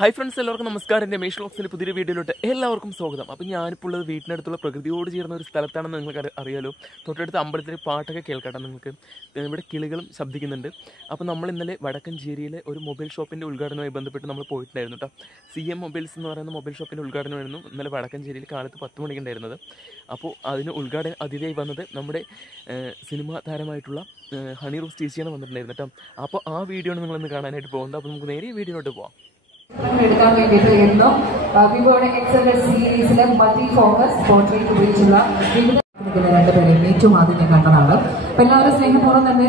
Hi friends, എല്ലാവർക്കും നമസ്കാരം. രമേഷ് വ്ലോഗ്സിന്റെ പുതിയൊരു വീഡിയോയിലോട്ട് എല്ലാവർക്കും സ്വാഗതം. അപ്പോൾ ഞാനിപ്പോൾ ഉള്ളത് വീട്ടിനടുത്തുള്ള പ്രകൃതിയോട് ചേർന്ന ഒരു സ്ഥലത്താണെന്ന് നിങ്ങൾക്ക് അറിയാലോ. തൊട്ടടുത്ത് അമ്പലത്തിൽ പാട്ടൊക്കെ കേൾക്കട്ടെ നിങ്ങൾക്ക്. ഇവിടെ കിളികളും ശബ്ദിക്കുന്നുണ്ട്. അപ്പോൾ നമ്മൾ ഇന്നലെ വടക്കഞ്ചേരിയിലെ ഒരു മൊബൈൽ ഷോപ്പിൻ്റെ ഉദ്ഘാടനവുമായി ബന്ധപ്പെട്ട് നമ്മൾ പോയിട്ടുണ്ടായിരുന്നു കേട്ടോ. CM മൊബൈൽസ് എന്ന് പറയുന്ന മൊബൈൽ ഷോപ്പിൻ്റെ ഉദ്ഘാടനമായിരുന്നു ഇന്നലെ വടക്കഞ്ചേരിയിൽ കാലത്ത് 10 മണിക്ക് ഉണ്ടായിരുന്നത്. അപ്പോൾ അതിന് ഉദ്ഘാടന അതിഥിയായി വന്നത് നമ്മുടെ സിനിമാ താരമായിട്ടുള്ള ഹണി റോസ് ചേച്ചിയാണ് വന്നിട്ടുണ്ടായിരുന്നത് കേട്ടോ. അപ്പോൾ ആ വീഡിയോ ആണ് നിങ്ങളിന്ന് കാണാനായിട്ട് പോകുന്നത്. അപ്പോൾ നമുക്ക് നേരെ വീഡിയോയിലോട്ട് പോകാം. എടുക്കാൻ വേണ്ടിയിട്ട് വരുന്നു. വിവോയുടെ XLS സീരീസിലെ മൾട്ടി ഫോക്കസ് പോർട്രേറ്റ് ഉപയോഗിച്ചുള്ള വിവിധ രണ്ടുപേരെയും ഏറ്റവും ആദ്യം ഞാൻ കണ്ടതാണ്. അപ്പൊ എല്ലാവരും സ്നേഹപൂർവ്വം തന്നെ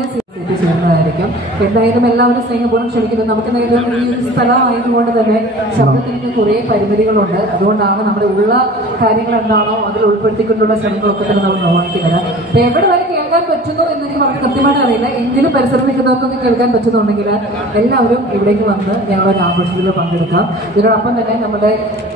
ചേർന്നതായിരിക്കും. എന്തായാലും എല്ലാവരും സ്നേഹപൂർവ്വം ക്ഷണിക്കുന്നത്. നമുക്ക് നേരിടുന്ന ഈ ഒരു സ്ഥലമായതുകൊണ്ട് തന്നെ ശബ്ദത്തിന് കുറേ പരിമിതികളുണ്ട്. അതുകൊണ്ടാണ് നമ്മുടെ ഉള്ള കാര്യങ്ങൾ എന്താണോ അതിൽ ഉൾപ്പെടുത്തിക്കൊണ്ടുള്ള ശ്രമങ്ങളൊക്കെ തന്നെ നമ്മൾ നിർവഹിക്കുന്നത്. അപ്പൊ എവിടെ വരെ കേൾക്കാൻ പറ്റുന്നു എന്നെനിക്ക് വളരെ കൃത്യമായിട്ട് അറിയില്ല. എങ്കിലും പരിസരം നിൽക്കുന്നവർക്കൊക്കെ കേൾക്കാൻ പറ്റുന്നുണ്ടെങ്കിൽ എല്ലാവരും ഇവിടേക്ക് വന്ന് ഞങ്ങളൊരു ആഘോഷത്തിൽ പങ്കെടുക്കാം. ഇതിനോടൊപ്പം തന്നെ നമ്മുടെ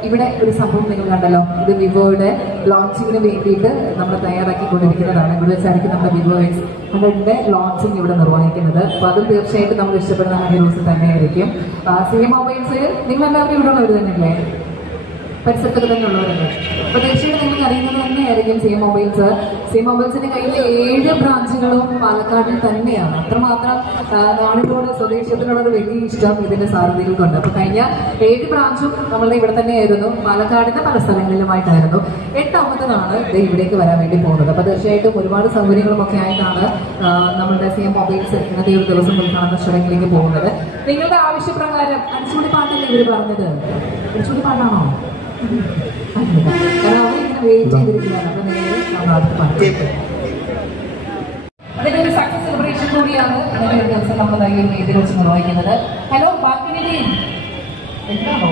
ഇവിടെ ഒരു സംഭവം നിങ്ങൾ കണ്ടല്ലോ. ഇത് വിവോയുടെ ലോഞ്ചിങ്ങിന് വേണ്ടിയിട്ട് നമ്മൾ തയ്യാറാക്കിക്കൊണ്ടിരിക്കുന്നതാണ്. ഇവിടെ വെച്ചായിരിക്കും നമ്മുടെ വിവോ X100ന്റെ ലോഞ്ചിങ് ഇവിടെ നിർവഹിക്കുന്നത്. അപ്പൊ അത് തീർച്ചയായിട്ടും നമ്മൾ ഇഷ്ടപ്പെടുന്ന ഹണി റോസ് തന്നെയായിരിക്കും. CM മൊബൈൽസിൽ നിങ്ങൾ എല്ലാവരും ഇവിടെ ഉള്ളവർ തന്നെയല്ലേ? പരിസരത്തൊക്കെ തന്നെ ഉള്ളവരല്ലേ? അപ്പൊ തീർച്ചയായിട്ടും നിങ്ങൾക്ക് അറിയുന്നത് തന്നെയായിരിക്കും CM മൊബൈൽസ്. CM മൊബൈൽസിന്റെ കയ്യിൽ 7 ബ്രാഞ്ചുകളും പാലക്കാടിൽ തന്നെയാണ്. അത്രമാത്രം നാടിനോട് സ്വദേശത്തിനോട് വലിയ ഇഷ്ടം ഇതിന്റെ സാധ്യതകൾക്കുണ്ട്. അപ്പൊ കഴിഞ്ഞ 7 ബ്രാഞ്ചും നമ്മളുടെ ഇവിടെ തന്നെയായിരുന്നു. പാലക്കാടിന്റെ പല സ്ഥലങ്ങളിലുമായിട്ടായിരുന്നു. 8ാമത്തേതാണ് ഇത് ഇവിടേക്ക് വരാൻ വേണ്ടി പോകുന്നത്. അപ്പൊ തീർച്ചയായിട്ടും ഒരുപാട് സൗകര്യങ്ങളും ഒക്കെ ആയിട്ടാണ് നമ്മളുടെ CM മൊബൈൽസ് ഇന്നത്തെ ഒരു ദിവസം ഉദ്ഘാടന ചടങ്ങിലേക്ക് പോകുന്നത്. നിങ്ങളുടെ ആവശ്യപ്രകാരം അടിച്ചുപൊളി പാട്ടല്ലേ ഇവര് പറഞ്ഞത്? അടിച്ചുപൊളി പാട്ടാണോ? കാരണം അവരിങ്ങനെ വെയിറ്റ് ചെയ്തിരിക്കുകയാണ്. അപ്പൊ നേരെ നമ്മൾ അത് പാട്ട് അതിന്റെ ഒരു സക്സസ് സെലിബ്രേഷൻ കൂടിയാണ് ഇന്നത്തെ ഒരു ദിവസം നമ്മൾ ഈ ഒരു വേദിയിൽ വെച്ച് നിർവഹിക്കുന്നത്. ഹലോ ബാക്കിന്റെ ടീം എന്താണോ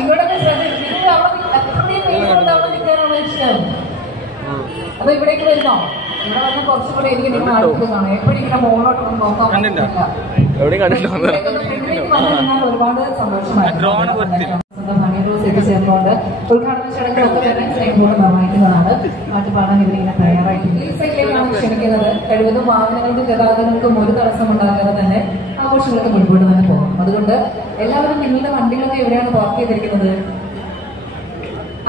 ഇങ്ങോട്ടൊക്കെ ശ്രദ്ധിക്കുന്നത്? അത്രയും പേരുകൊണ്ട് അവിടെ നിൽക്കാനാണ് ഇഷ്ടം. അപ്പൊ ഇവിടേക്ക് വരുന്നോ? ഇവിടെ വന്ന് കുറച്ചുകൂടെ എനിക്ക് നിങ്ങൾ അടുത്ത് കാണാം. എപ്പോഴും ഇങ്ങനെ മോളോട്ടൊന്നും നോക്കാൻ പറ്റില്ല. ഒരുപാട് സന്തോഷമായിരുന്നു. ഹണി റോസ് എത്തിച്ചേർന്നുകൊണ്ട് ഉദ്ഘാടന ചടങ്ങുകളൊക്കെ തന്നെ സ്നേഹപൂർവ്വം നിർവഹിക്കുന്നതാണ്. പാട്ട് പാടാൻ ഇവരിങ്ങനെ തയ്യാറായിട്ടുണ്ട്. ഈ സൈഡിലേക്കാണ് ക്ഷണിക്കുന്നത്. കഴിവതും വാഹനങ്ങൾക്കും ഗതാഗതങ്ങൾക്കും ഒരു തടസ്സമുണ്ടാകാതെ തന്നെ ആഘോഷങ്ങൾക്ക് മുൻപോട്ട് തന്നെ പോകും. അതുകൊണ്ട് എല്ലാവരും നിങ്ങളുടെ വണ്ടികളൊക്കെ എവിടെയാണ് പാർക്ക് ചെയ്തിരിക്കുന്നത്?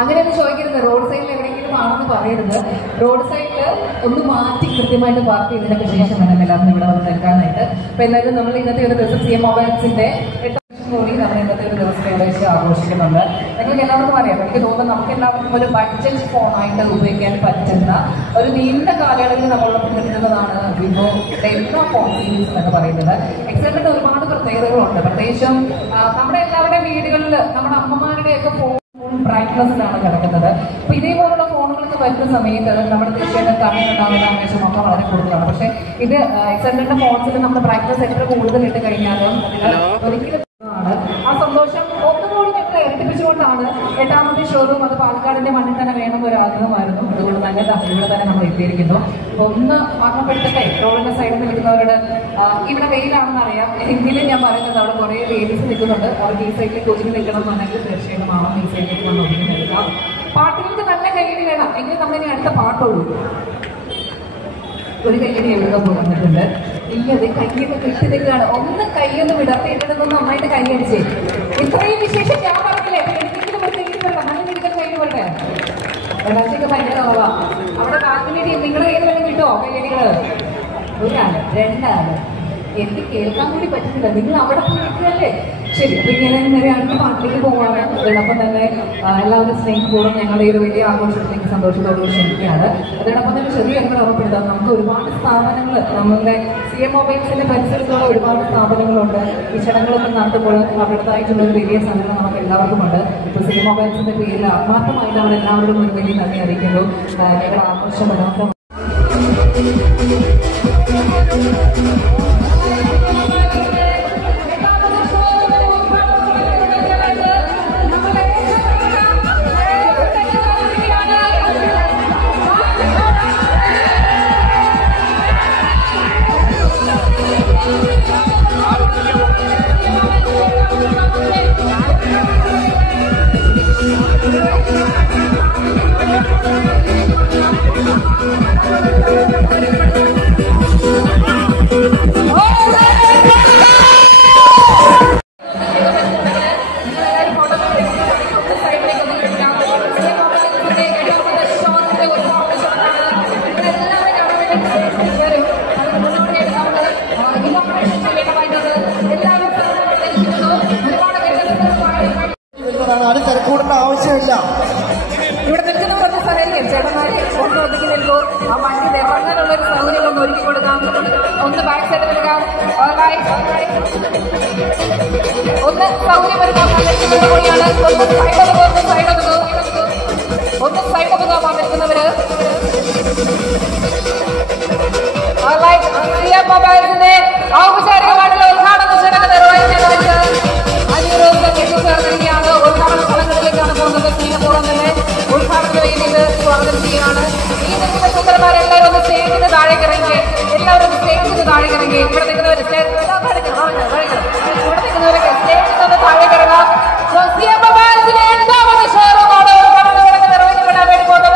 അങ്ങനെയൊന്നും ചോദിക്കരുത്. റോഡ് സൈഡിൽ എവിടെയെങ്കിലും ആണെന്ന് പറയരുത്. റോഡ് സൈഡിൽ ഒന്ന് മാറ്റി കൃത്യമായിട്ട് പാർക്ക് ചെയ്തതിനൊക്കെ ശേഷം വേണം എല്ലാവരും ഇവിടെ വന്ന് നിൽക്കാനായിട്ട്. അപ്പൊ എന്തായാലും നമ്മൾ ഇന്നത്തെ ഒരു ദിവസം CM മൊബൈൽസിന്റെ 8 വർഷം കൂടി നമ്മൾ ഇന്നത്തെ ഒരു ദിവസത്തെ ഏകദേശം ആഘോഷിക്കുന്നുണ്ട്. നിങ്ങൾക്ക് എല്ലാവർക്കും അറിയാം. എനിക്ക് തോന്നുന്നു നമുക്ക് എല്ലാവർക്കും ഒരു ബഡ്ജറ്റ് ഫോണായിട്ട് ഉപയോഗിക്കാൻ പറ്റുന്ന ഒരു നീണ്ട കാലയളവിൽ നമ്മളോടൊപ്പം കിട്ടുന്നതാണ് വിവോയുടെ എല്ലാ ഫോൺ സീരീസ് എന്ന് പറയുന്നത്. X100ന്റെ ഒരുപാട് പ്രത്യേകതകളുണ്ട്. പ്രത്യേകിച്ചും നമ്മുടെ എല്ലാവരുടെയും വീടുകളിൽ നമ്മുടെ അമ്മമാരുടെയൊക്കെ ഫോൺ ബ്രൈറ്റ്നസ്സിലാണ് കിടക്കുന്നത്. അപ്പൊ ഇതേപോലുള്ള ഫോണുകളൊക്കെ വരുന്ന സമയത്ത് നമ്മുടെ തീർച്ചയായിട്ടും കറണ്ട് ഉണ്ടാകുന്ന ആവേശം ഒക്കെ വളരെ കൂടുതലാണ്. പക്ഷെ ഇത് X100ന്റെ ഫോൺസിൽ നമ്മുടെ ബ്രൈറ്റ്നസ് എത്ര കൂടുതൽ ഇട്ട് കഴിഞ്ഞാലും ഒരിക്കലും ആ സന്തോഷം ഒന്നുകൂടി ഞങ്ങൾ ഇരട്ടിപ്പിച്ചുകൊണ്ടാണ് 8ാമത്തെ ഷോറൂം അത് പാലക്കാടിന്റെ മണ്ണിൽ തന്നെ വേണം ഒരു ആഗ്രഹമായിരുന്നു. അതുകൊണ്ട് തന്നെ ഇവിടെ തന്നെ നമ്മൾ എത്തിയിരിക്കുന്നു. അപ്പൊ ഒന്ന് ഓർമ്മപ്പെടുത്തട്ടെ, റോഡിന്റെ സൈഡിൽ നിൽക്കുന്നവരോട് ഇവിടെ വെയിലാണെന്ന് അറിയാം. എങ്കിലും ഞാൻ പറയുന്നത് അവിടെ കുറെ ലേഡീസ് നിൽക്കുന്നുണ്ട്. അവർക്ക് ഈ സൈഡിലേക്ക് ഒതുങ്ങി നിൽക്കണം എന്നുണ്ടെങ്കിൽ തീർച്ചയായിട്ടും ആവാം. ഈ സൈഡിലേക്ക് നമ്മൾ ഒതുങ്ങി നിൽക്കാം. പാട്ടുകൾക്ക് നല്ല കൈയ്യടി വേണം. എങ്കിലും നമ്മളിനി അടുത്ത പാട്ടുള്ളൂ. ഒരു കയ്യടി എവിടെ പോന്നിട്ടുണ്ട്? ഇല്ലത് കയ്യൊക്കെ കെട്ടി നിൽക്കുകയാണ്. ഒന്ന് കൈയൊന്ന് വിടർത്തിയിട്ടൊന്ന് നന്നായിട്ട് കൈയടിച്ചേ. ഇത്രയും വിശേഷം ഞാൻ പറഞ്ഞില്ലേ? എന്തെങ്കിലും ഒരു കയ്യിൽ വരണം. നല്ല രീതിയിൽ കയ്യിൽ വരട്ടെ. ഒരാഴ്ചയൊക്കെ ഭയങ്കര കുറവാ. അവിടെ കാക്കിനടി നിങ്ങളുടെ കയ്യിൽ വേണം കിട്ടുമോ കയ്യടികള്? 1 ആള് 2 ആള് എനിക്ക് കേൾക്കാൻ കൂടി പറ്റുന്നില്ല. നിങ്ങൾ അവിടെ പോയി നിൽക്കുകയല്ലേ? ശരി. അപ്പൊ ഇങ്ങനെ നേരെ അടുത്ത പാട്ടിലേക്ക് പോകാണ്. അതോടൊപ്പം തന്നെ എല്ലാവരും സ്നേഹപൂർവ്വം ഞങ്ങളുടെ ഈ ഒരു വലിയ ആഘോഷത്തിലേക്ക് സന്തോഷത്തോടുകൂടി ക്ഷണിക്കുകയാണ്. അതോടൊപ്പം തന്നെ ചെറിയ കാര്യങ്ങൾ ഓർമ്മപ്പെടുത്താം. നമുക്ക് ഒരുപാട് സ്ഥാപനങ്ങൾ നമ്മളുടെ CM മൊബൈൽസിന്റെ പരിസരത്തുള്ള ഒരുപാട് സ്ഥാപനങ്ങളുണ്ട്. ഈ ചടങ്ങുകളൊക്കെ നടത്തുമ്പോൾ അവരുടേതായിട്ടുള്ള ഒരു വലിയ സഹകരണം നമുക്ക് എല്ലാവർക്കും ഉണ്ട്. ഇപ്പൊ CM മൊബൈൽസിന്റെ പേരിൽ ആത്മാർത്ഥമായിട്ട് അവർ എല്ലാവരും ഒരു വലിയ നന്ദി അറിയിക്കുന്നു. ഞങ്ങളുടെ ആഘോഷം മനോഹരമാണ്. Oh ഒന്ന് സൗകര്യപരമാക്കാൻ കൂടിയാണ്. ഒന്ന് സൈഡ് ഒതുങ്ങാൻ നിൽക്കുന്നവര് മൊബൈൽസിന്റെ ഔപചാരികമായിട്ടുള്ള ഉദ്ഘാടന ചടങ്ങ് നിർവഹിച്ചവർക്ക് എത്തിച്ചേർന്നിരിക്കുകയാണ്. ഉദ്ഘാടന ചടങ്ങുകളിലേക്കാണ് പോകുന്നത്. സ്നേഹപൂർവ്വം തന്നെ ഉദ്ഘാടന വേദിയിൽ സ്വാഗതം ചെയ്യുകയാണ്. ഈ നിൽക്കുന്ന സുന്ദരന്മാരെല്ലാവരും ഒന്ന് സ്റ്റേജിന് താഴേക്ക് ഇറങ്ങി, എല്ലാവരും സ്റ്റേജിന് താഴേക്ക് ഇറങ്ങി. ഇവിടെ നിൽക്കുന്നവർ ഇവിടെ നിൽക്കുന്നവരൊക്കെ സ്റ്റേജിൽ നിന്ന് താഴേക്ക് ഇറങ്ങാം. മൊബൈൽസിന്റെ 8ാമത് ഷോറൂമാണ് ഉദ്ഘാടന ചടങ്ങ് നിർവഹിക്കപ്പെടാൻ വേണ്ടി പോകുന്നത്.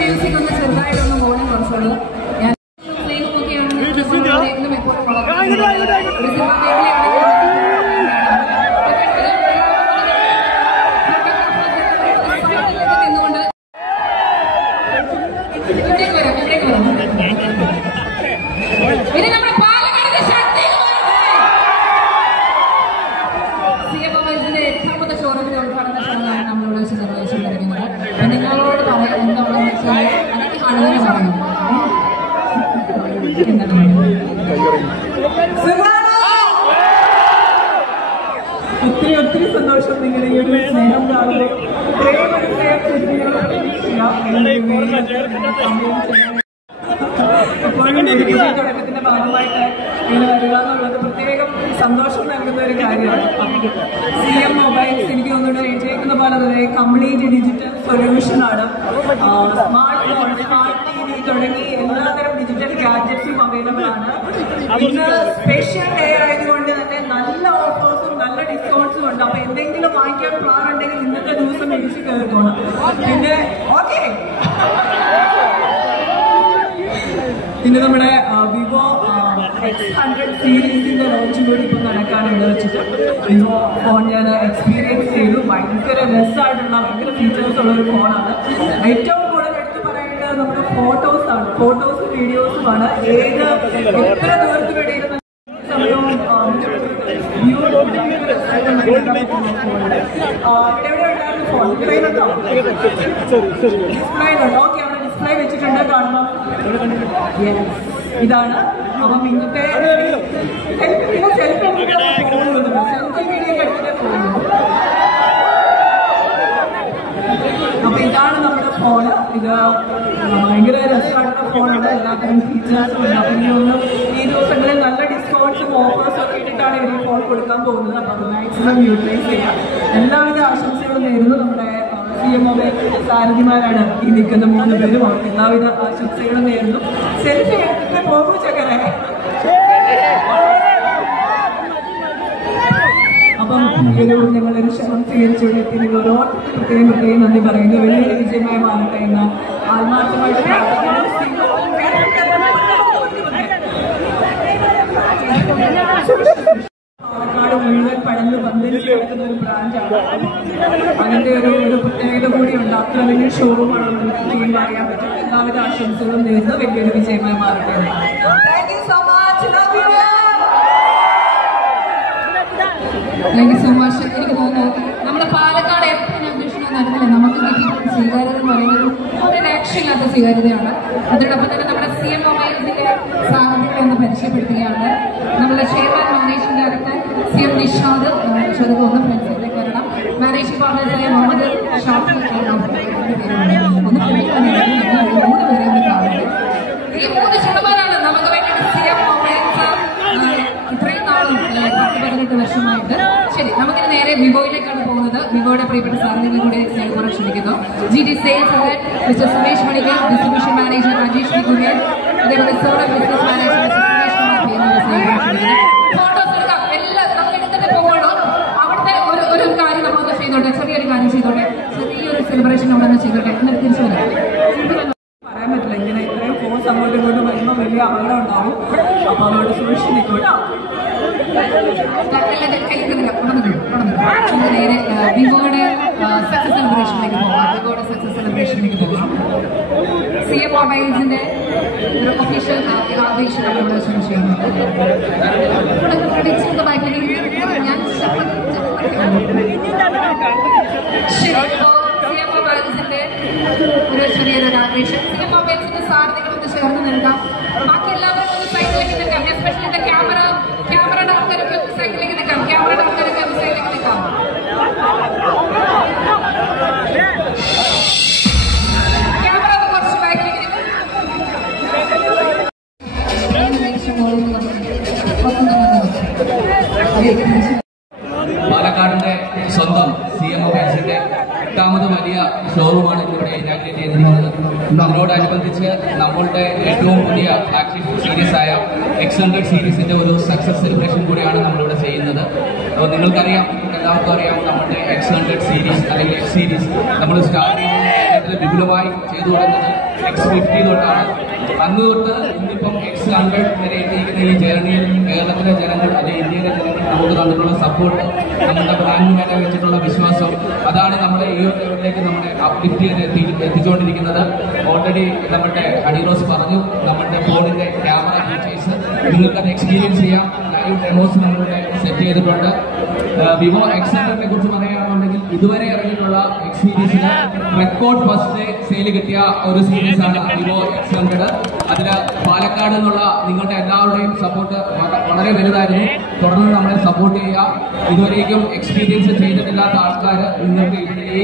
മ്യൂസിക് ഒന്ന് ചെറുതായിട്ടൊന്ന് മോളിൽ കുറച്ചുള്ളൂ. ഞാൻ ഇത് നമ്മുടെ പാലക്കാടിന്റെ ശക്തി. CMOബൈൽസിന്റെ 8ാമത്തെ ഷോറൂമിന്റെ ഉദ്ഘാടന ചടങ്ങാണ് നമ്മളിവിടെ വെച്ച് നിർവഹിച്ചുകൊണ്ടിരിക്കുന്നത്. നിങ്ങളോട് പറയാം എന്താണെന്ന് വെച്ചാൽ അതൊക്കെ ആളുകൾ പറയും. ഒത്തിരി സന്തോഷം നിങ്ങളുടെ ഈ ഒരു സ്നേഹം കാണുമ്പോൾ. തുടക്കത്തിന്റെ ഭാഗമായിട്ട് ഇങ്ങനെ വരിക എന്നുള്ളത് പ്രത്യേകം സന്തോഷം നൽകുന്ന ഒരു കാര്യമാണ്. CM മൊബൈൽസ് എനിക്ക് തോന്നുന്നു ഏറ്റേക്കുന്ന പോലെ തന്നെ കംപ്ലീറ്റ് ഡിജിറ്റൽ സൊല്യൂഷൻ ആണ്. സ്മാർട്ട് ഫോൺ, സ്മാർട്ട് TV തുടങ്ങി എല്ലാതരം ഡിജിറ്റൽ ഗാഡ്ജറ്റ്സും അവൈലബിൾ ആണ്. ഇന്ന് സ്പെഷ്യൽ ഡേ ആയതുകൊണ്ട് തന്നെ നല്ല ഓഫേഴ്സും നല്ല ഡിസ്കൗണ്ട്സും ഉണ്ട്. അപ്പൊ എന്തെങ്കിലും വാങ്ങിക്കാൻ പ്ലാൻ ഉണ്ടെങ്കിൽ ഇന്നത്തെ ദിവസം മേടിച്ച് കയറിക്കോണം. പിന്നെ ഓക്കെ, പിന്നെ നമ്മുടെ വിവോ X100 സീരീസിന്റെ ലോഞ്ചും കൂടി ഇപ്പൊ നടക്കാനുണ്ട് വെച്ചിട്ട് വിവോ ഫോൺ ഞാൻ എക്സ്പീരിയൻസ് ചെയ്തു. ഭയങ്കര രസമായിട്ടുള്ള ഭയങ്കര ഫീച്ചേഴ്സ് ഉള്ള ഒരു ഫോണാണ്. ഏറ്റവും കൂടുതൽ എടുത്ത് പറയേണ്ടത് നമ്മുടെ ഫോട്ടോസാണ്. ഫോട്ടോസും വീഡിയോസുമാണ്. എത്ര ദൂരത്ത് വേണ്ടിയിരുന്ന സമയവും ഓക്കെ, അവിടെ ഡിസ്പ്ലേ വെച്ചിട്ടുണ്ട്, കാണണം. ഇതാണ്. അപ്പം ഇന്നത്തെ സെൽഫി വീഡിയോ എടുത്തിട്ട് പോകുന്നു. അപ്പൊ ഇതാണ് നമ്മുടെ ഫോണ്. ഇത് ഭയങ്കര രസമായിട്ടുള്ള ഫോണാണ്. എല്ലാത്തരം ഫീച്ചേഴ്സും ഉണ്ട്. അപ്പൊ എനിക്ക് തോന്നുന്നു ഈ ദിവസങ്ങളിൽ നല്ല ഡിസ്കൗണ്ട്സും ഓഫേഴ്സും ഒക്കെ ഇട്ടിട്ടാണ് ഇവർ ഈ ഫോൺ കൊടുക്കാൻ പോകുന്നത്. അപ്പൊ അത് മാക്സിമം യൂട്ടിലൈസ് ചെയ്യാം. എല്ലാവിധ ആശംസകളും നേരുന്നു. നമ്മുടെ CM മൊബൈൽസിന്റെ സാരഥിമാരാണ് ഈ നിൽക്കുന്ന 3 പേരും. അവർക്ക് എല്ലാവിധ ആശംസകളും നേരുന്നു. സെൽഫി എടുത്തിട്ട് പോകൂ ചക്കരെ. അപ്പം ഞങ്ങളൊരു ക്ഷണം സ്വീകരിച്ചുകൊണ്ട് എത്തി നിങ്ങൾ ഓരോരുത്തരും പ്രത്യേകം നന്ദി പറയുന്നു. വലിയൊരു വിജയമായി മാറട്ടെ എന്ന് ആത്മാർത്ഥമായിട്ട് പാലക്കാട് മുഴുവൻ പടന്ന് പന്തലിച്ച് കിടക്കുന്ന ഒരു ബ്രാഞ്ചാണ്. അതിന്റെ ഒരു പ്രത്യേകത കൂടിയുണ്ട്. അത്ര വലിയ ഷോറൂമാണ് നമുക്ക് ചെയ്യാൻ അറിയാൻ പറ്റും. എല്ലാവിധ ആശംസകളും നേരുന്നു. വലിയൊരു വിജയമായി മാറട്ടെ. Thank you so much. എനിക്ക് തോന്നുന്നു നമ്മുടെ പാലക്കാട് എപ്പോഴും അന്വേഷണം നടന്നില്ല. നമുക്ക് കിട്ടിയിട്ടുള്ള സ്വീകാര്യത എന്ന് പറയുന്നത് ഒരു രക്ഷയില്ലാത്ത സ്വീകാര്യതയാണ്. അതോടൊപ്പം തന്നെ നമ്മുടെ CM മൊബൈൽസിന്റെ സാധ്യതകളെ ഒന്ന് പരിചയപ്പെടുത്തുകയാണ്. നമ്മുടെ chairman managing director CM Nishad ഒന്ന് ഫ്രണ്ട്സിലേക്ക് വരണം. മാനേജിംഗ് പാർട്ണേഴ്സായ മുഹമ്മദ് ഷാഫി ഒന്ന് 3 പേരെ ഒന്ന് കാണുന്നത്. ഈ 3 ചെറുമാരാണ് നമുക്ക് വേണ്ടിയിട്ട് CM മൊബൈൽസ് ഇത്രയും നാളും 10-18 വർഷമായിട്ട്. ശരി, നമുക്കിന് നേരെ വിവോയിലേക്കാണ് പോകുന്നത്. വിവോയുടെ പ്രിയപ്പെട്ട സാറിനെ കൂടെ സ്നേഹപൂർവ്വം ക്ഷണിക്കുന്നു. GD sales head mister Sumesh Manikan, distribution manager Rajesh P Kurian, അതേപോലെ solar business manager mister Sumesh Kumar photos എടുക്കാം. എല്ലാം നമ്മൾ എടുത്തിട്ട് പോകണം. അവിടുത്തെ ഒരു കാര്യം നമ്മളൊക്കെ ചെയ്തോട്ടെ, ചെറിയൊരു കാര്യം ചെയ്തോട്ടെ, ചെറിയൊരു സെലിബ്രേഷൻ അവിടെ നിന്ന് ചെയ്തോട്ടെ, എന്നിട്ട് തിരിച്ചു വരാം. ഇത്രയും ഫോഴ്സ് അങ്ങോട്ടും ഇങ്ങോട്ടും വരുമ്പോൾ വലിയ അപകടം ഉണ്ടാവും. അപ്പോൾ അതുകൊണ്ട് സൂക്ഷിച്ച് നിൽക്കൂട്ടോ. നേരെ വിവോയുടെ സക്സസ് സെലിബ്രേഷനിലേക്ക് പോകാം. CM മൊബൈൽസിന്റെ ഒരു ഒഫീഷ്യൽ ഇനാഗുറേഷൻ നമ്മൾ ചെയ്യുന്നുണ്ട്. ഞാൻ CM മൊബൈൽസിന്റെ ഒരു ചെറിയൊരു ഇനാഗുറേഷൻ. CM മൊബൈൽസിന്റെ സാർ നിങ്ങളൊന്ന് ചേർന്ന് നിൽക്കാം. ബാക്കി എല്ലാവരും ഒന്ന് സൈഡിലേക്ക് നിൽക്കാം. എസ്പെഷ്യലി ക്യാമറയുടെ ആൾക്കാരൊക്കെ സൈഡിലേക്ക് നിൽക്കാം. ക്യാമറയുടെ ആൾക്കാരൊക്കെ സൈഡിലേക്ക് നിൽക്കാം. ക്യാമറ കുറച്ച് ബാക്കിലേക്ക് പാലക്കാടിന്റെ സ്വന്തം CM മൊബൈൽസിന്റെ 8ാമത് വലിയ ഷോറൂമാണ് ഇവിടെ ഇനാഗ്രേറ്റ് ചെയ്തിരിക്കുന്നത്. അതിനോടനുബന്ധിച്ച് നമ്മളുടെ ഏറ്റവും പുതിയ ഫ്ലാഗ്ഷിപ്പ് സീരീസ് ആയ X100 സീരീസിന്റെ ഒരു സക്സസ് സെലിബ്രേഷൻ കൂടിയാണ് നമ്മളിവിടെ ചെയ്യുന്നത്. അപ്പോൾ നിങ്ങൾക്കറിയാം, എല്ലാവർക്കും അറിയാം, നമ്മുടെ X100 സീരീസ് അല്ലെങ്കിൽ X സീരീസ് നമ്മൾ സ്റ്റാർട്ട് ചെയ്യുന്നത് വിപുലമായി ചെയ്തു തുടങ്ങുന്നത് X50 തൊട്ടാണ്. അന്ന് തൊട്ട് ഇന്നിപ്പം X100 വരെ എത്തിയിരിക്കുന്ന ഈ ജേർണിയിൽ കേരളത്തിലെ ജനങ്ങൾ അല്ലെങ്കിൽ ഇന്ത്യയിലെ ജനങ്ങൾ നമുക്ക് തന്നിട്ടുള്ള സപ്പോർട്ട്, നമ്മുടെ ബ്രാൻഡ് മേലെ വെച്ചിട്ടുള്ള വിശ്വാസം, അതാണ് നമ്മളെ ഈ ഒരു ലെവലിലേക്ക് നമ്മളെ അപ്ലിഫ്റ്റ് ചെയ്ത് എത്തിച്ചുകൊണ്ടിരിക്കുന്നത്. ഓൾറെഡി നമ്മുടെ അഡിറോസ് പറഞ്ഞു, നമ്മുടെ ഫോണിന്റെ ക്യാമറ ഫീച്ചേഴ്സ് നിങ്ങൾക്കത് എക്സ്പീരിയൻസ് ചെയ്യാം. ലൈവ് ഡെമോസ് നമ്മളിവിടെ സെറ്റ് ചെയ്തിട്ടുണ്ട്. വിവോ X100നെ കുറിച്ച് പറയുകയാണെന്നുണ്ടെങ്കിൽ ഇതുവരെ ഇറങ്ങിയിട്ടുള്ള X സീരീസിന് റെക്കോർഡ് ഫസ്റ്റ് ഡേ സെയിൽ കിട്ടിയ ഒരു സീരീസാണ് വിവോ X100. അതില് പാലക്കാട് നിന്നുള്ള നിങ്ങളുടെ എല്ലാവരുടെയും സപ്പോർട്ട് വളരെ വലുതായിരുന്നു. തുടർന്ന് നമ്മളെ സപ്പോർട്ട് ചെയ്യുക. ഇതുവരേക്കും എക്സ്പീരിയൻസ് ചെയ്തിട്ടില്ലാത്ത ആൾക്കാർ നിങ്ങൾക്ക് ഇവിടെ ഈ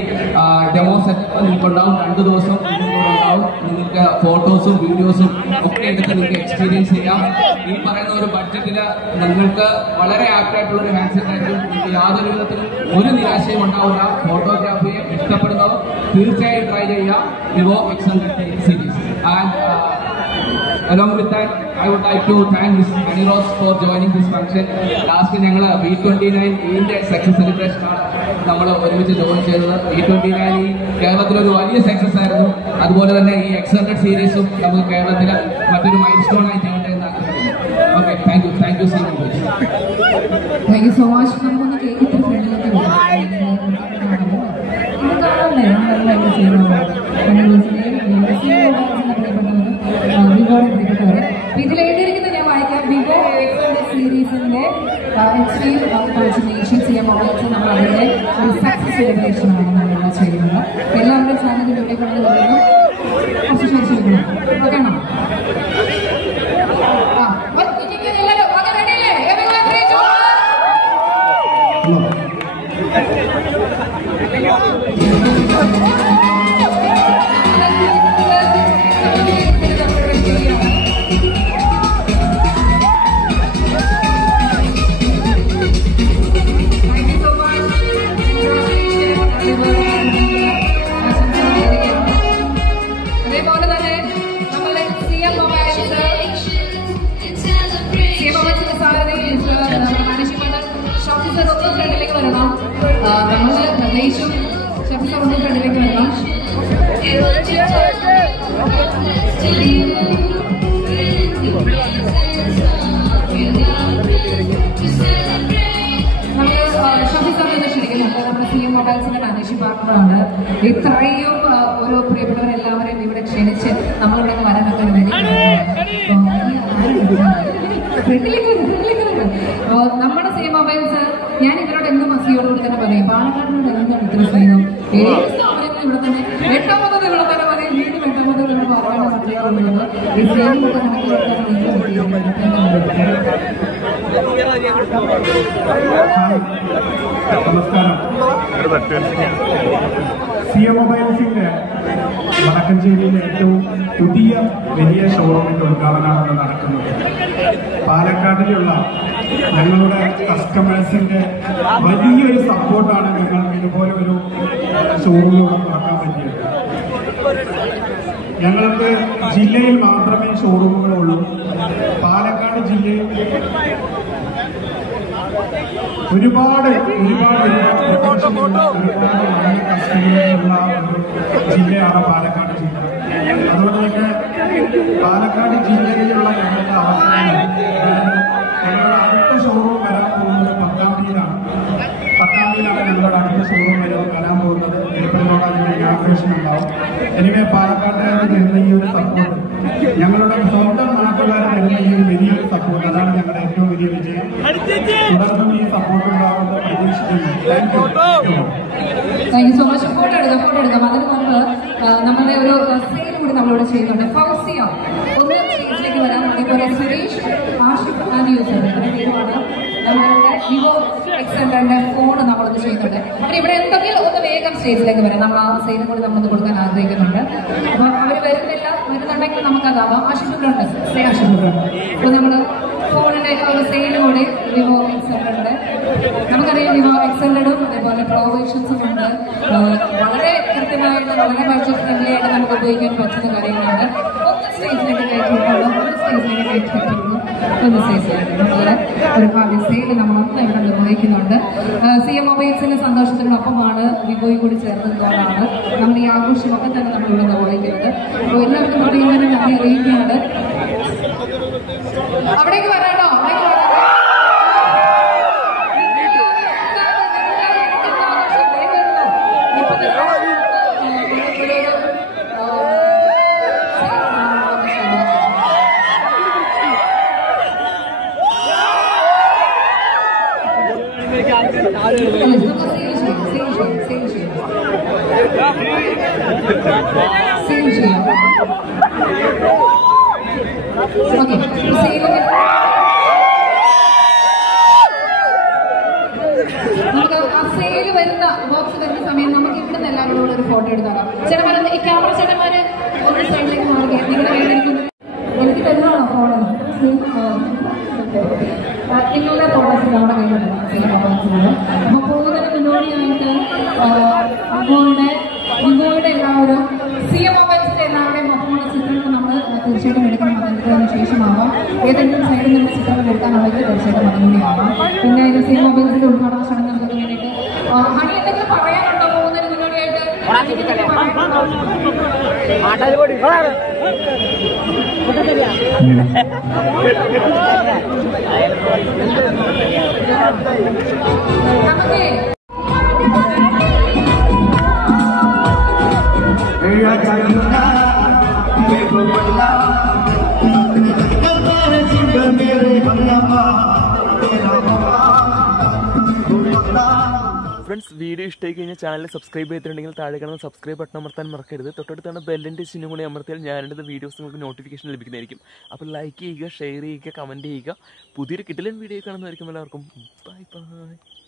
ഡെമോ സെറ്റപ്പ് നിങ്ങൾക്കുണ്ടാവും. 2 ദിവസം ഉണ്ടാവും. നിങ്ങൾക്ക് ഫോട്ടോസും വീഡിയോസും ഒക്കെ എടുത്ത് നിങ്ങൾക്ക് എക്സ്പീരിയൻസ് ചെയ്യാം. ഈ പറയുന്ന ഒരു ബഡ്ജറ്റിൽ നിങ്ങൾക്ക് വളരെ ആപ്റ്റായിട്ടുള്ള ഒരു ഹാൻഡ്സെറ്റ് ആയിരിക്കും. നിങ്ങൾക്ക് യാതൊരു വിധത്തിലും ഒരു നിരാശയും ഉണ്ടാവില്ല. ഫോട്ടോഗ്രാഫിയെ ഇഷ്ടപ്പെടുന്നവർ തീർച്ചയായും ട്രൈ ചെയ്യുക Vivo X100 series. And along with that, I would like to thank Ms. Aniros for joining this function. Last ഞങ്ങൾ V29 ഇതിന്റെ സക്സസ് സെലിബ്രേഷൻ ആണ് നമ്മൾ ഒരുമിച്ച് ജോയിൻ ചെയ്തത്. V29 കേരളത്തിലൊരു വലിയ സക്സസ് ആയിരുന്നു. അതുപോലെ തന്നെ ഈ X100 സീരീസും നമുക്ക് കേരളത്തിൽ മറ്റൊരു മൈൽ സ്റ്റോൺ ആയി ചെയ്യട്ടെ എന്ന് ആഗ്രഹിക്കുന്നു. Okay, thank you so much. Thank you so much. നമുക്കൊന്ന് കേക്ക് ഇത്ര ഫ്രണ്ടിലേക്ക് ഇതിൽ എഴുതിയിരിക്കുന്നത് ഞാൻ വായിക്കാം. വിവോ X100 സീരീസിന്റെ എക്സ്ട്രീം കൺസിഡറേഷൻ CM മൊബൈൽസ് നമ്മൾ അതിന്റെ ഒരു സക്സസ് സെലിബ്രേഷൻ ആണ് നമ്മളിവിടെ ചെയ്യുന്നത്. എല്ലാവരുടെയും സാന്നിധ്യത്തിലൂടെ കണ്ടു വരുന്നു. കുറച്ച് ചോദിച്ചെടുക്കണം. ഓക്കെ ആണോ? അതേപോലെ തന്നെ നമ്മളെ CM മൊബൈൽസിന്റെ സാരഥിയും മാനേജ്മെന്റ് ഷോഫീസർ ഒന്നും ഫ്രണ്ടിലേക്ക് വരണം. നമ്മളുടെ നിർദ്ദേശം ഷോഫീസർ ഒന്നും ഫ്രണ്ടിലേക്ക് വരണം. ഷോഫീസറിനെ ക്ഷണിക്കുന്നുണ്ട്. നമ്മുടെ CM മൊബൈൽസിന്റെ മാനേജിംഗ് പാർട്ണറാണ്. ഇത്രയും ഒരു പ്രിയപ്പെട്ടവരെല്ലാവരെയും ഇവിടെ ക്ഷണിച്ച് നമ്മളിവിടെ വരാനൊക്കെ നമ്മുടെ CM മൊബൈൽസ്, ഞാൻ ഇവരോട് എന്നും മസിയോടുകൂടി തന്നെ പറയും, പാലക്കാടിനോട് എന്താണ് ഇത്ര സ്നേഹം? ഏത് സ്ഥാപനത്തിൽ ഇവിടെ തന്നെ 8ാമത് ഇവിടെ തന്നെ പറയും, വീണ്ടും 8ാമത് ഇവിടെ പാലക്കാട് മറ്റേക്കുള്ളത് ഈ സ്നേഹം കൊണ്ട് നമസ്കാരം. CM മൊബൈൽസിന്റെ വടക്കഞ്ചേരിയിലെ ഏറ്റവും പുതിയ വലിയ ഷോറൂമിന്റെ ഉദ്ഘാടനമാണ് നടക്കുന്നത്. പാലക്കാടിലുള്ള ഞങ്ങളുടെ കസ്റ്റമേഴ്സിന്റെ വലിയൊരു സപ്പോർട്ടാണ് ഞങ്ങൾക്ക് ഇതുപോലെ ഒരു ഷോറൂമിലൂടെ തുറക്കാൻ പറ്റിയത്. ഞങ്ങൾക്ക് ജില്ലയിൽ മാത്രമേ ഷോറൂമുകളുള്ളൂ. പാലക്കാട് ജില്ലയിൽ ഒരുപാട് കസ്റ്റമറുള്ള ഒരു ജില്ലയാണ് പാലക്കാട് ജില്ല. അതുകൊണ്ട് തന്നെ പാലക്കാട് ജില്ലയിലുള്ള ഞങ്ങളുടെ അവസ്ഥയാണ് ഞങ്ങളുടെ അടുത്ത ഷോറൂം വരാൻ പോകുന്നത് പട്ടാമ്പിയിലാണ് ഞങ്ങളുടെ അടുത്ത ഷോറൂം വരാൻ പോകുന്നത്. എപ്പോഴും അതിന്റെ ഇനാഗ്രേഷൻ ഉണ്ടാവും. എനിവേ പാലക്കാട്ടുകാർ തരുന്ന ഈ ഒരു സപ്പോർട്ട്, ഞങ്ങളുടെ സ്വന്തം നാട്ടുകാർ തരുന്ന ഈ ഒരു വലിയൊരു സപ്പോർട്ട്, അതാണ് ഞങ്ങളുടെ ഏറ്റവും വലിയ വിജയം. തുടർന്നും ഈ സപ്പോർട്ട് ഉണ്ടാവുമെന്ന് പ്രതീക്ഷിക്കുന്നു. Thank you so much. Photo എടുക്കാം. അതിന് മുമ്പ് നമ്മുടെ ഒരു സെയിൽ കൂടി നമ്മളിവിടെ ചെയ്യുന്നുണ്ട്. ഫൗസിയ ഒന്ന് സ്റ്റേജിലേക്ക് വരാം. അതേപോലെ സുരേഷ്, ആഷിഫ് ആൻഡ് യൂസഫ് ഇവരുടെ പേരുമാണ്. നമ്മളുടെ വിവോ X100 ഫോൺ നമ്മളത് ചെയ്യുന്നുണ്ട്. അപ്പോൾ ഇവിടെ എന്തെങ്കിലും ഒന്ന് വേഗം സ്റ്റേജിലേക്ക് വരാം. നമ്മൾ ആ സെയിലും കൂടി നമ്മളൊന്ന് കൊടുക്കാൻ ആഗ്രഹിക്കുന്നുണ്ട്. അപ്പോൾ അവർ വരുന്നുണ്ടെങ്കിൽ നമുക്കതാവാം. ആഷിഫിലുണ്ട്, ആഷിഫിലുണ്ട്. അപ്പോൾ നമ്മൾ ഫോണിന്റെ ഒരു സെയിലും കൂടി വിവോ X100. നമുക്കറിയാം വിവോ X100ഉം അതേപോലെ പ്രോ വേർഷൻസും ഉണ്ട്. വളരെ കൃത്യമായിട്ട് വളരെ ബഡ്ജറ്റ് ഫ്രണ്ട്ലി ആയിട്ട് നമുക്ക് ഉപയോഗിക്കാൻ പറ്റുന്ന കാര്യങ്ങളുണ്ട്. ഒന്ന് സ്റ്റേജിലേക്ക് കയറ്റിയിട്ടുള്ളൂ, ഒന്ന് സ്റ്റേജിലേക്ക് അതുപോലെ ഒരു ഭാവി സെയിൽ നമ്മളൊന്നും ഇവിടെ നിർവഹിക്കുന്നുണ്ട്. സിഎം മൊബൈൽസിന്റെ സന്തോഷത്തിനൊപ്പമാണ് വിവോയും കൂടി ചേർന്നതുകൊണ്ടാണ് നമ്മൾ ഈ ആഘോഷമൊക്കെ തന്നെ നമ്മളിവിടെ നിർവഹിക്കുന്നത്. അപ്പോൾ എല്ലാവർക്കും നമ്മൾ ഇങ്ങനെ നന്ദി അറിയിക്കുകയാണ്. അവിടേക്ക് വരാട്ടോ, നമുക്ക് ആ സെയിൽ വരുന്ന ബോക്സ് വരുന്ന സമയം നമുക്ക് ഇവിടെ നിന്ന് എല്ലാവരോടും ഒരു ഫോട്ടോ എടുത്താകാം. ചേട്ടന്മാരെ ഈ ക്യാമറ ചേട്ടന്മാര് ഒരു സൈഡിലേക്ക് മാറുക. എനിക്ക് തരുന്നതാണോ ഫോട്ടോ? നിങ്ങളുടെ ഫോട്ടോസ് നമ്മുടെ കയ്യിലുണ്ട്. അപ്പൊ പോകുന്നതിന് മുന്നോടിയായിട്ട് വിവോയുടെ എല്ലാവരും സിഎം മൊബൈൽസിന്റെ എല്ലാവരുടെയും ഒപ്പമുള്ള ചിത്രങ്ങൾ നമ്മൾ തീർച്ചയായിട്ടും എടുക്കണം. അതിന് ശേഷമാവാം ഏതെങ്കിലും സൈഡിൽ നിന്ന് ചിത്രങ്ങൾ എടുക്കാനുള്ളത് തീർച്ചയായിട്ടും അതുകൂടി ആവാം. പിന്നെ ഇത് സിഎം മൊബൈൽസിന്റെ ഉദ്ഘാടന ചടങ്ങുകൾക്ക് വേണ്ടിയിട്ട് ഹണി എന്തെങ്കിലും പറയാനുണ്ടോ? പോകുന്നതിന് മുന്നോടിയായിട്ട് ഫ്രണ്ട്സ്, വീഡിയോ ഇഷ്ടമായി കഴിഞ്ഞാൽ ചാനൽ സബ്സ്ക്രൈബ് ചെയ്തിട്ടുണ്ടെങ്കിൽ താഴെ കാണുന്ന സബ്സ്ക്രൈബ് ബട്ടൺ അമർത്താൻ മറക്കരുത്. തൊട്ടടുത്താണ് ബെല്ലിൻ്റെ ചിഹ്നം കൂടി അമർത്തിയാൽ ഞാനിടുന്ന വീഡിയോസ് നിങ്ങൾക്ക് നോട്ടിഫിക്കേഷൻ ലഭിക്കുന്നതായിരിക്കും. അപ്പോൾ ലൈക്ക് ചെയ്യുക, ഷെയർ ചെയ്യുക, കമൻറ്റ് ചെയ്യുക. പുതിയൊരു കിടിലൻ വീഡിയോ കാണുന്നതായിരിക്കും. എല്ലാവർക്കും ബൈ ബൈ.